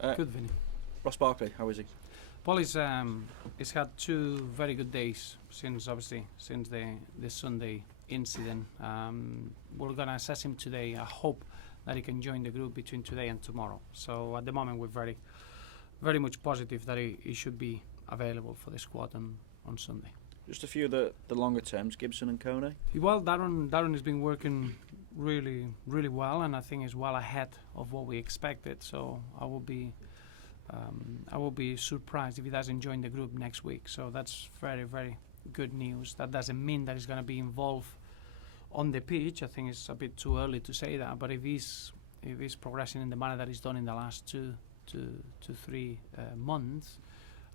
Good, Vinny. Ross Barkley, how is he? Paul is he's had 2 very good days since the Sunday incident. We're gonna assess him today. I hope that he can join the group between today and tomorrow. So at the moment we're very much positive that he should be available for the squad on Sunday. Just a few of the longer terms, Gibson and Koné. Well, Darren has been working really well, and I think is well ahead of what we expected. So I will be surprised if he doesn't join the group next week. So that's very good news. That doesn't mean that he's going to be involved on the pitch. I think it's a bit too early to say that. But if he's progressing in the manner that he's done in the last 2 to 3 months,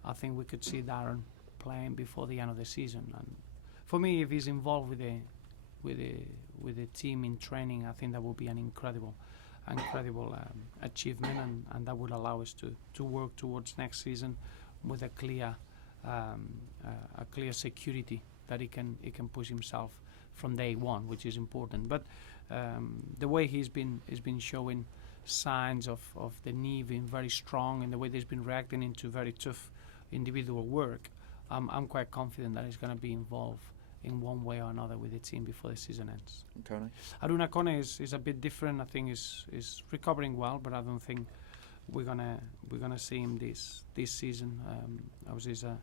I think we could see Darren playing before the end of the season. And for me, if he's involved with the team in training, I think that will be an incredible achievement, and that would allow us to work towards next season with a clear security that he can push himself from day one, which is important. But the way he's been showing signs of the knee being very strong, and the way he's been reacting into very tough individual work, I'm quite confident that he's going to be involved in one way or another with the team before the season ends. Koné? Aruna Koné is a bit different. I think is recovering well, but I don't think we're gonna see him this season. Obviously,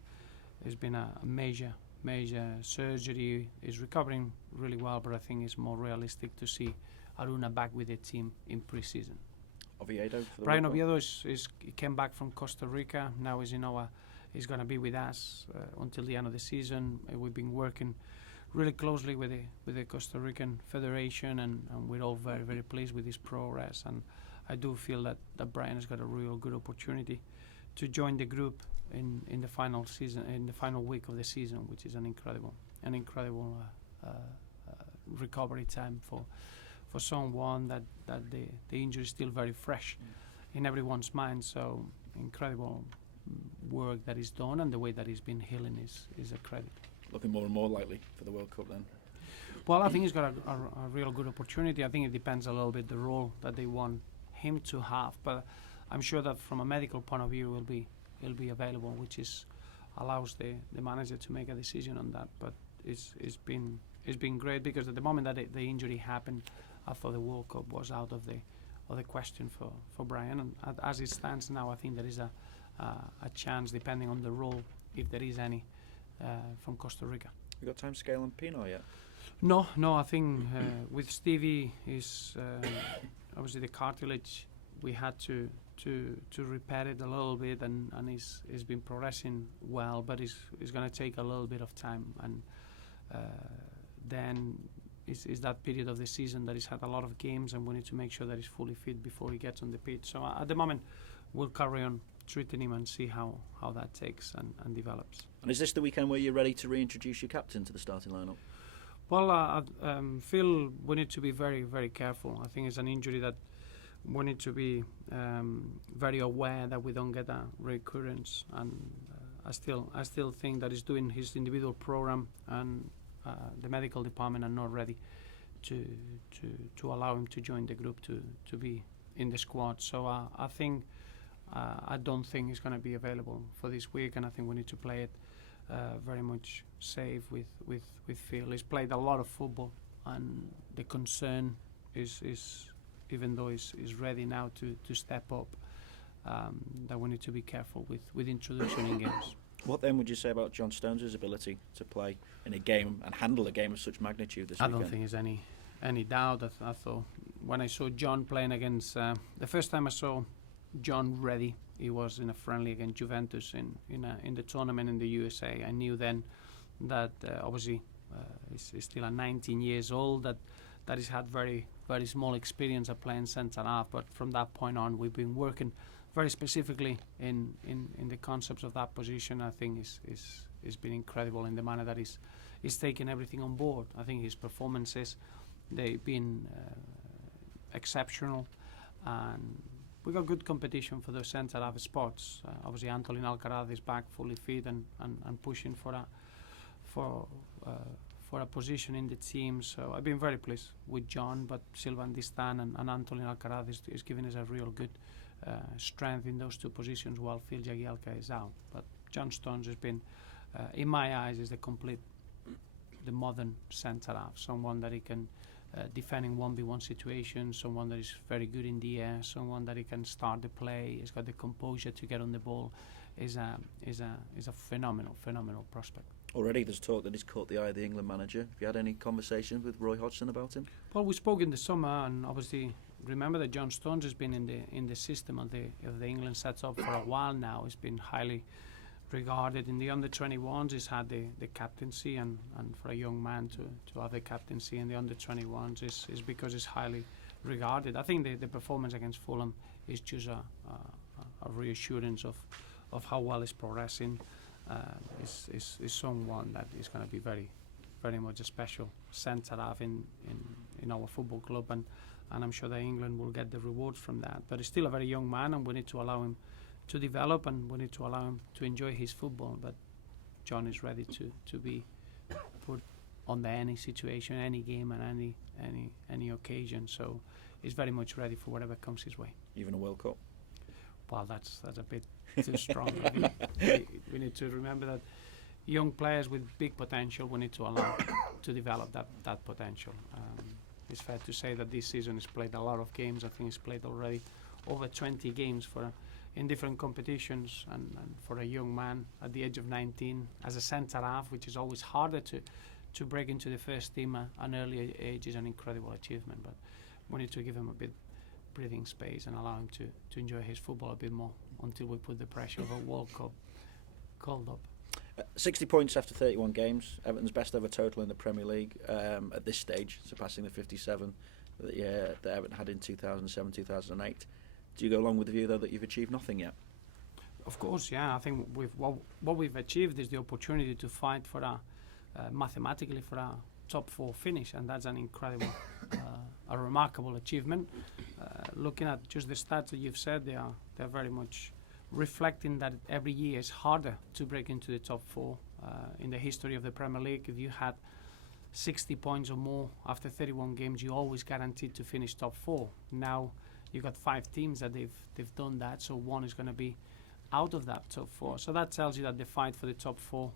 it's been a major surgery. He's recovering really well, but I think it's more realistic to see Aruna back with the team in pre-season. Oviedo for the Brian World Cup? Oviedo he came back from Costa Rica. Now he's going to be with us until the end of the season. We've been working really closely with the Costa Rican Federation, and we're all very pleased with his progress. And I do feel that Brian has got a real good opportunity to join the group in the final week of the season, which is an incredible recovery time for someone that the injury is still very fresh in everyone's mind. So incredible work that he's done, and the way that he's been healing is a credit. Looking more and more likely for the World Cup then? Well, I think he's got a real good opportunity. I think it depends a little bit the role that they want him to have, but I'm sure that from a medical point of view he'll be available, which allows the manager to make a decision on that. But it's been great, because at the moment that the injury happened, I thought the World Cup was out of the question for Brian, and as it stands now, I think there is a chance, depending on the role, if there is any, from Costa Rica. You got time scale on Pienaar yet? No. I think with Stevie is obviously the cartilage. We had to repair it a little bit, and he's been progressing well, but it's going to take a little bit of time, and then is that period of the season that he's had a lot of games, and we need to make sure that he's fully fit before he gets on the pitch. So at the moment, we'll carry on treating him and see how that takes and develops. And is this the weekend where you're ready to reintroduce your captain to the starting lineup? Well, I feel we need to be very careful. I think it's an injury that we need to be very aware that we don't get a recurrence. And I still think that he's doing his individual program, and the medical department are not ready to allow him to join the group to be in the squad. So I think. I don't think he's going to be available for this week, and I think we need to play it very much safe with Phil. He's played a lot of football, and the concern is even though he's ready now to step up, that we need to be careful with introduction in games. What then would you say about John Stones' ability to play in a game and handle a game of such magnitude this weekend? I don't think there's any doubt. I thought when I saw John playing against the first time I saw John ready, he was in a friendly against Juventus in the tournament in the USA. I knew then that obviously he's still a 19 years old, that he's had very small experience of playing centre half, but from that point on we've been working very specifically in the concepts of that position. I think it's been incredible in the manner that he's taken everything on board. I think his performances, they've been exceptional, and we got good competition for the centre half spots. Obviously, Antolin Alcaraz is back fully fit and pushing for a position in the team. So I've been very pleased with John, but Sylvain Distin and Antolin Alcaraz is giving us a real good strength in those two positions while Phil Jagielka is out. But John Stones has been, in my eyes, is the modern centre half, someone that he can defend in 1v1 situations, someone that is very good in the air, someone that he can start the play, he's got the composure to get on the ball, is a phenomenal prospect. Already there's talk that he's caught the eye of the England manager. Have you had any conversations with Roy Hodgson about him? Well, we spoke in the summer, and obviously remember that John Stones has been in the system of the England setup for a while now. He's been highly regarded in the under-21s. He's had the captaincy, and for a young man to have the captaincy in the under-21s is because he's highly regarded. I think the performance against Fulham is just a reassurance of how well he's progressing. Is someone that is going to be very much a special centre half in our football club, and I'm sure that England will get the rewards from that. But he's still a very young man, and we need to allow him to develop, and we need to allow him to enjoy his football. But John is ready to be put on any situation, any game, and any occasion. So he's very much ready for whatever comes his way. Even a World Cup? Well, that's a bit too strong. We need to remember that young players with big potential, we need to allow to develop that potential. It's fair to say that this season he's played a lot of games. I think he's played already over 20 games in different competitions, and for a young man at the age of 19 as a centre half, which is always harder to break into the first team at an early age, is an incredible achievement. But we need to give him a bit breathing space and allow him to enjoy his football a bit more until we put the pressure of a World Cup called up. 60 points after 31 games, Everton's best ever total in the Premier League at this stage, surpassing the 57 that Everton had in 2007-2008. Do you go along with the view, though, that you've achieved nothing yet? Of course, yeah. I think what we've achieved is the opportunity to fight for mathematically for a top 4 finish, and that's an incredible, a remarkable achievement. Looking at just the stats that you've said, they're very much reflecting that every year is harder to break into the top 4. In the history of the Premier League, if you had 60 points or more after 31 games, you always guaranteed to finish top 4. Now you've got 5 teams that they've done that, so one is going to be out of that top 4. So that tells you that the fight for the top 4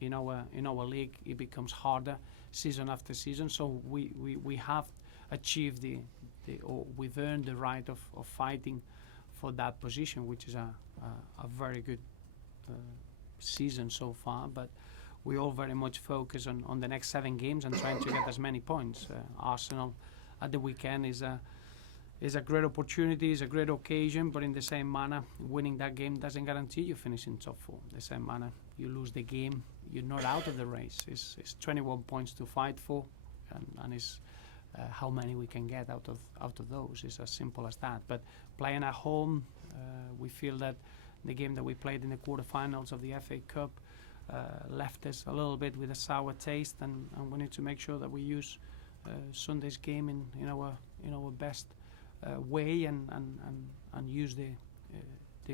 in our league, it becomes harder season after season. So we have achieved or we've earned the right of fighting for that position, which is a very good season so far. But we all very much focus on the next 7 games and trying to get as many points. Arsenal at the weekend is a great opportunity, is a great occasion, but in the same manner, winning that game doesn't guarantee you finishing top 4. The same manner, you lose the game, you're not out of the race. It's 21 points to fight for, and it's how many we can get out of those. It's as simple as that. But playing at home, we feel that the game that we played in the quarterfinals of the FA Cup left us a little bit with a sour taste, and we need to make sure that we use Sunday's game in our best way and use the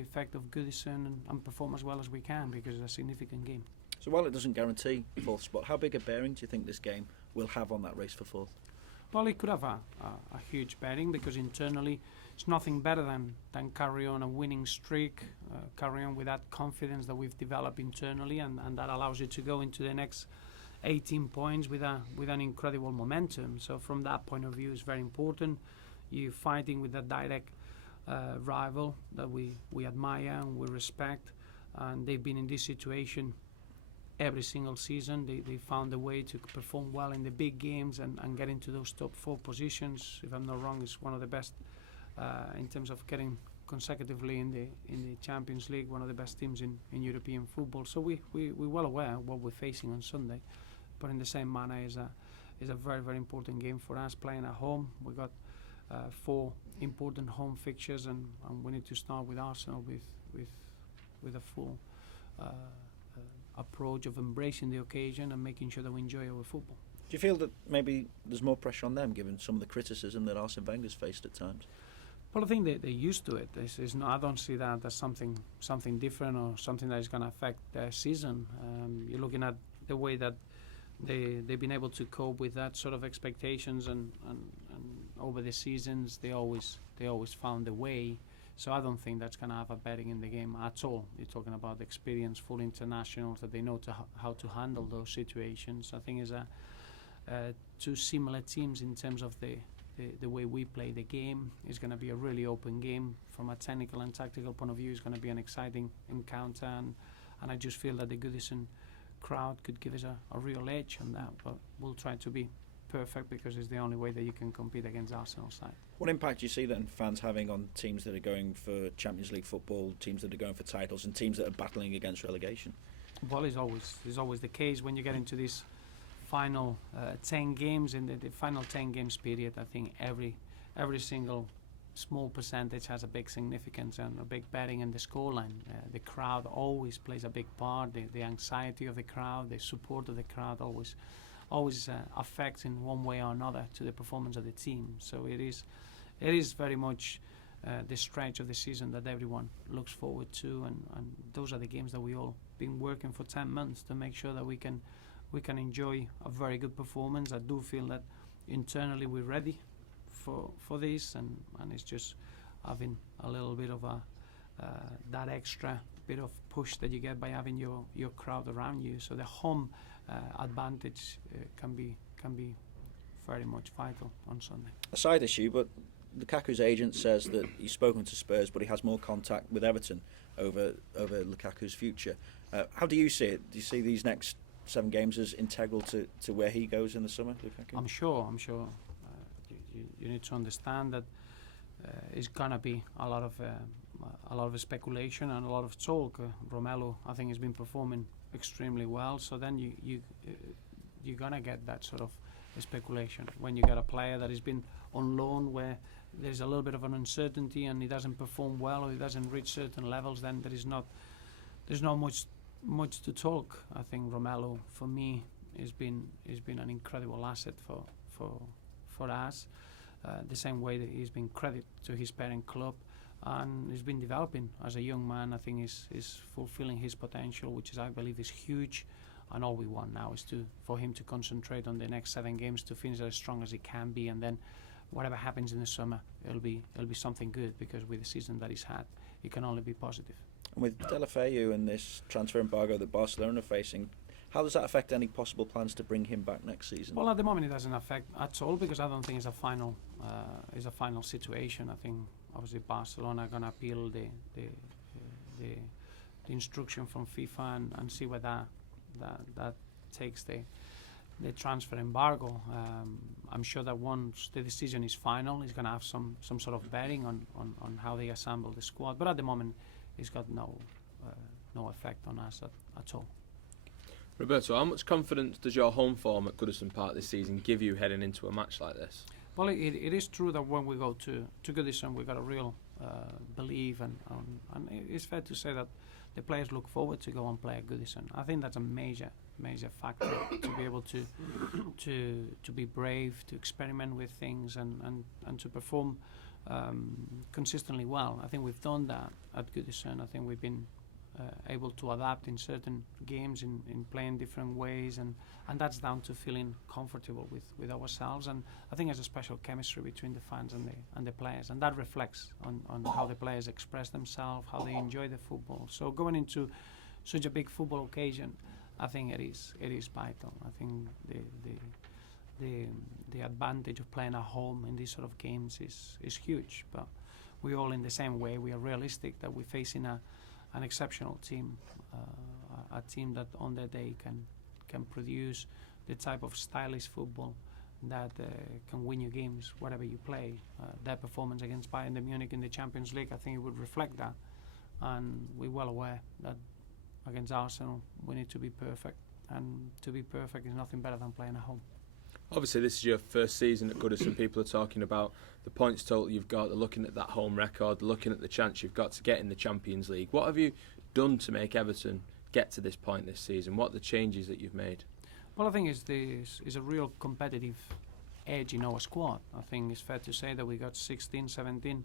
effect of Goodison and perform as well as we can, because it's a significant game. So while it doesn't guarantee 4th spot, how big a bearing do you think this game will have on that race for 4th? Well, it could have a huge bearing, because internally it's nothing better than carry on a winning streak, carry on with that confidence that we've developed internally, and that allows you to go into the next 18 points with an incredible momentum. So from that point of view, it's very important. You're fighting with a direct rival that we admire and we respect, and they've been in this situation every single season. They found a way to perform well in the big games and get into those top 4 positions. If I'm not wrong, it's one of the best in terms of getting consecutively in the Champions League, one of the best teams in European football. So we're well aware of what we're facing on Sunday, but in the same manner is a very, very important game for us playing at home. We got 4 important home fixtures, and we need to start with Arsenal with a full approach of embracing the occasion and making sure that we enjoy our football. Do you feel that maybe there's more pressure on them, given some of the criticism that Arsene Wenger's faced at times? Well, I think they're used to it. I don't see that as something different or something that is going to affect their season. You're looking at the way that they've been able to cope with that sort of expectations, and over the seasons they always found a way. So I don't think that's going to have a bearing in the game at all. You're talking about experienced full internationals that they know how to handle those situations. I think it's two similar teams in terms of the way we play the game. It's going to be a really open game from a technical and tactical point of view. It's going to be an exciting encounter, and I just feel that the Goodison crowd could give us a real edge on that. But we'll try to be perfect because it's the only way that you can compete against Arsenal side. What impact do you see then fans having on teams that are going for Champions League football, teams that are going for titles, and teams that are battling against relegation? Well, it's always the case when you get into this final 10 games. In the final 10 games period, I think every single small percentage has a big significance and a big betting in the scoreline. The crowd always plays a big part. The anxiety of the crowd, the support of the crowd always affects in one way or another to the performance of the team. So it is very much the stretch of the season that everyone looks forward to, and those are the games that we all been working for 10 months to make sure that we can enjoy a very good performance. I do feel that internally we're ready for this, and it's just having a little bit of that extra bit of push that you get by having your crowd around you. So the home advantage can be very much vital on Sunday. A side issue, but Lukaku's agent says that he's spoken to Spurs, but he has more contact with Everton over Lukaku's future. How do you see it? Do you see these next 7 games as integral to where he goes in the summer, Lukaku? I'm sure. You need to understand that it's gonna be a lot of speculation and a lot of talk. Romelu, I think, has been performing extremely well. So then you're gonna get that sort of speculation when you get a player that has been on loan where there's a little bit of an uncertainty and he doesn't perform well or he doesn't reach certain levels. Then there's not much to talk. I think Romelu, for me, has been an incredible asset for us. The same way that he's been credit to his parent club, and he's been developing as a young man. I think he's fulfilling his potential, which I believe is huge. And all we want now is for him to concentrate on the next 7 games to finish as strong as he can be, and then whatever happens in the summer, it'll be something good, because with the season that he's had, it can only be positive. And with Deulofeu and this transfer embargo that Barcelona are facing, how does that affect any possible plans to bring him back next season? Well, at the moment it doesn't affect at all, because I don't think it's a final situation. I think obviously Barcelona are going to appeal the instruction from FIFA and see where that takes the transfer embargo. I'm sure that once the decision is final, it's going to have some sort of bearing on how they assemble the squad. But at the moment, it's got no effect on us at all. Roberto, how much confidence does your home form at Goodison Park this season give you heading into a match like this? Well, it is true that when we go to Goodison, we got a real belief, and it's fair to say that the players look forward to go and play at Goodison. I think that's a major factor to be able to be brave, to experiment with things, and to perform consistently well. I think we've done that at Goodison. I think we've been able to adapt in certain games in playing different ways, and that's down to feeling comfortable with ourselves. And I think there's a special chemistry between the fans and the players, and that reflects on how the players express themselves, how they enjoy the football. So going into such a big football occasion, I think it is vital. I think the advantage of playing at home in these sort of games is huge. But we're all in the same way. We are realistic that we're facing an exceptional team, a team that on their day can produce the type of stylish football that can win you games whatever you play. Their performance against Bayern Munich in the Champions League, I think it would reflect that, and we're well aware that against Arsenal we need to be perfect, and to be perfect is nothing better than playing at home. Obviously, this is your first season at Goodison. People are talking about the points total you've got. They're looking at that home record. They're looking at the chance you've got to get in the Champions League. What have you done to make Everton get to this point this season? What are the changes that you've made? Well, I think it's a real competitive edge in our squad. I think it's fair to say that we got 16, 17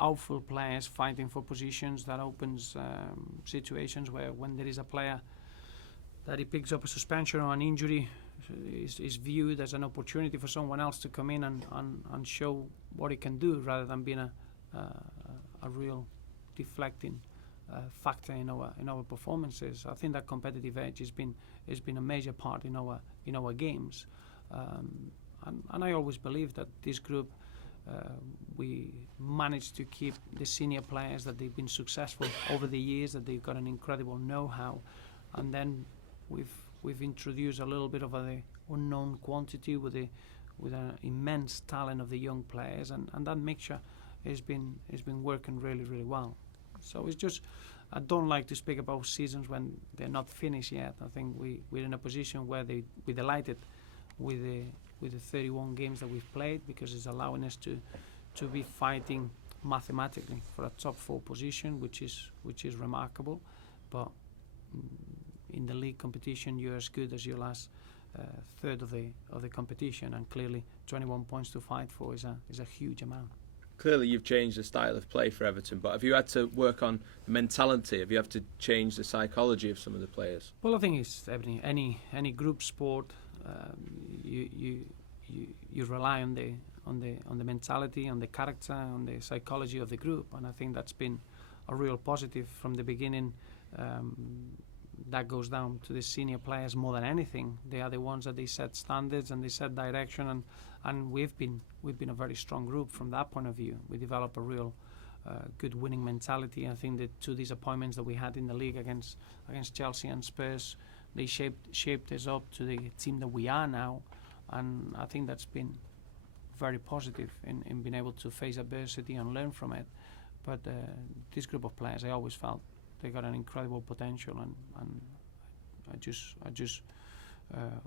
outfield players fighting for positions. That opens situations where when there is a player that he picks up a suspension or an injury, is viewed as an opportunity for someone else to come in and show what he can do, rather than being a real deflecting factor in our performances. I think that competitive edge has been a major part in our games, and I always believe that this group, we managed to keep the senior players, that they've been successful over the years, that they've got an incredible know-how, and then we've introduced a little bit of the unknown quantity with an immense talent of the young players, and that mixture has been working really, really well. So it's just, I don't like to speak about seasons when they're not finished yet. I think we're in a position where we're delighted with the 31 games that we've played, because it's allowing us to be fighting mathematically for a top 4 position, which is remarkable. But in the league competition, you're as good as your last third of the competition, and clearly 21 points to fight for is a huge amount. Clearly you've changed the style of play for Everton, but have you had to work on the mentality? Have you had to change the psychology of some of the players? Well, I think it's any group sport. You rely on the mentality, on the character, on the psychology of the group, and I think that's been a real positive from the beginning. That goes down to the senior players more than anything. They are the ones that they set standards and they set direction, and we've been a very strong group from that point of view. We develop a real good winning mentality. I think the 2 disappointments that we had in the league against Chelsea and Spurs, they shaped us up to the team that we are now, and I think that's been very positive in being able to face adversity and learn from it. But this group of players, I always felt they got an incredible potential, and I just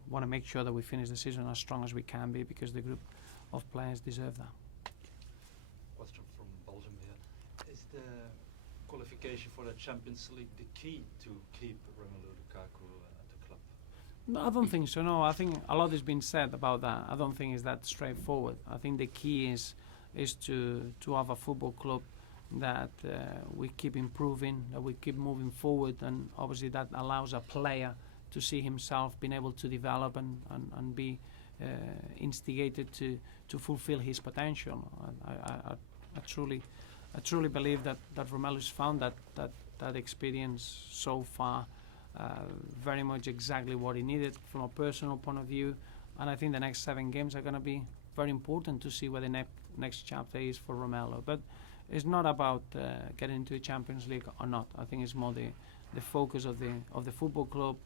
want to make sure that we finish the season as strong as we can be, because the group of players deserve that. Question from Belgium here. Is the qualification for the Champions League the key to keep Romelu Lukaku at the club? No, I don't think so. No, I think a lot has been said about that. I don't think it's that straightforward. I think the key is to have a football club that we keep improving, that we keep moving forward, and obviously that allows a player to see himself being able to develop and be instigated to fulfill his potential. I truly believe that Romelu's found that experience so far, very much exactly what he needed from a personal point of view, and I think the next 7 games are going to be very important to see where the next chapter is for Romelu. But it's not about getting into the Champions League or not. I think it's more the focus of the football club.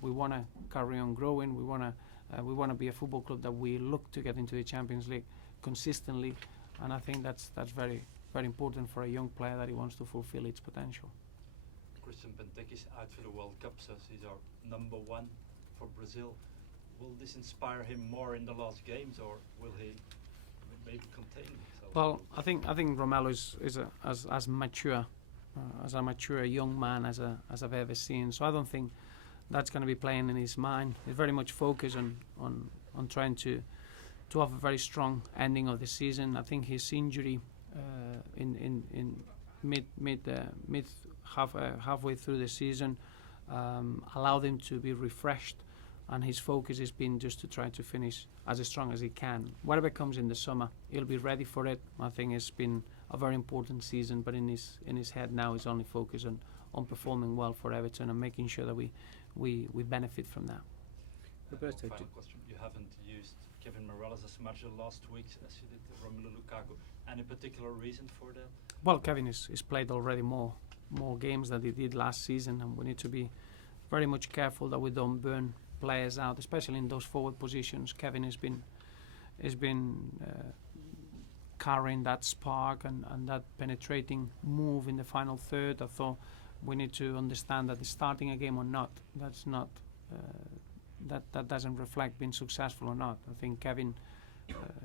We want to carry on growing. We want to be a football club that we look to get into the Champions League consistently, and I think that's very, very important for a young player that he wants to fulfill its potential. Christian Benteke's out for the World Cup, says he's our number 1 for Brazil. Will this inspire him more in the last games, or will he maybe contain himself? Well, I think Romelu is as mature as a mature young man as I've ever seen. So I don't think that's going to be playing in his mind. He's very much focused on trying to have a very strong ending of the season. I think his injury in halfway through the season allowed him to be refreshed, and his focus has been just to try to finish as strong as he can. Whatever comes in the summer, he'll be ready for it. I think it's been a very important season, but in his head now he's only focused on performing well for Everton and making sure that we benefit from that. Roberto, final question. You haven't used Kevin Morales as much the last weeks as you did Romelu Lukaku. Any particular reason for that? Well, Kevin is played already more games than he did last season, and we need to be very much careful that we don't burn players out, especially in those forward positions. Kevin has been carrying that spark and that penetrating move in the final third. I thought we need to understand that starting a game or not, that's not that doesn't reflect being successful or not. I think Kevin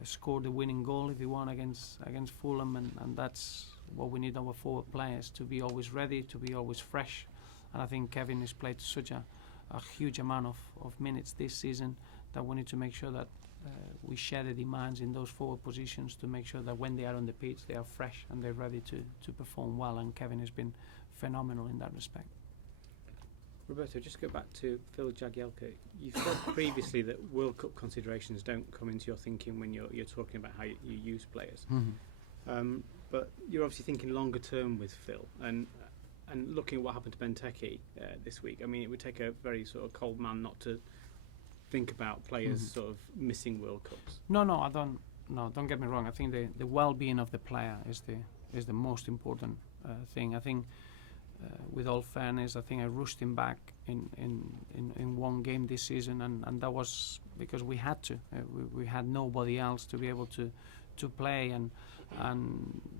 scored the winning goal, if you want, against Fulham, and that's what we need our forward players to be always ready, to be always fresh. And I think Kevin has played such a huge amount of minutes this season that we need to make sure that we share the demands in those forward positions to make sure that when they are on the pitch they are fresh and they're ready to perform well, and Kevin has been phenomenal in that respect. Roberto, just go back to Phil Jagielka. You've said previously that World Cup considerations don't come into your thinking when you're talking about how you use players. Mm-hmm. but you're obviously thinking longer term with Phil, and looking at what happened to Benteke this week. I mean, it would take a very sort of cold man not to think about players sort of missing World Cups. No, I don't. No, don't get me wrong. I think the well-being of the player is the most important thing. I think, with all fairness, I think I rushed him back in one game this season, and that was because we had to. We had nobody else to be able to play, and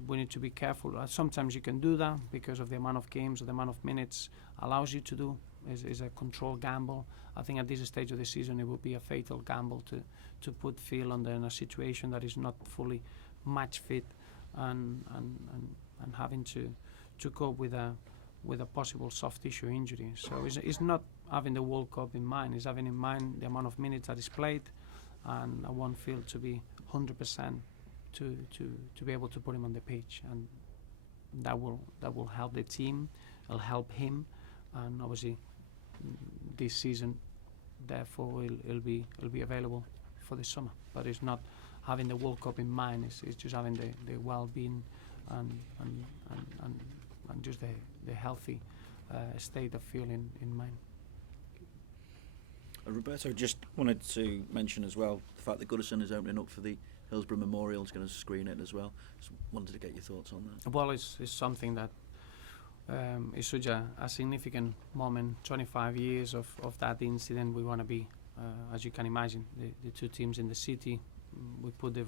we need to be careful. Sometimes you can do that because of the amount of games or the amount of minutes allows you to do. Is a controlled gamble. I think at this stage of the season it would be a fatal gamble to put Phil in a situation that is not fully match fit, and having to cope with a possible soft tissue injury. So it's not having the World Cup in mind. It's having in mind the amount of minutes that is played, and I want Phil to be 100% to be able to put him on the pitch, and that will help the team. It'll help him, and obviously this season, therefore, it'll be available for the summer. But it's not having the World Cup in mind. It's just having the well-being and just the healthy state of feeling in mind. Roberto, just wanted to mention as well the fact that Goodison is opening up for the Hillsborough Memorial. Is going to screen it as well. Just wanted to get your thoughts on that. Well, it's something that is such a significant moment. 25 years of that incident. We want to be, as you can imagine, the two teams in the city. We put the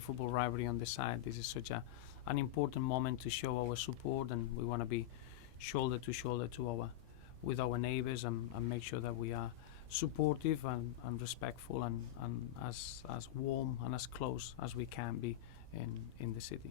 football rivalry on the side. This is such an important moment to show our support, and we want to be shoulder to shoulder with our neighbours, and make sure that we are supportive and respectful and as warm and as close as we can be in the city.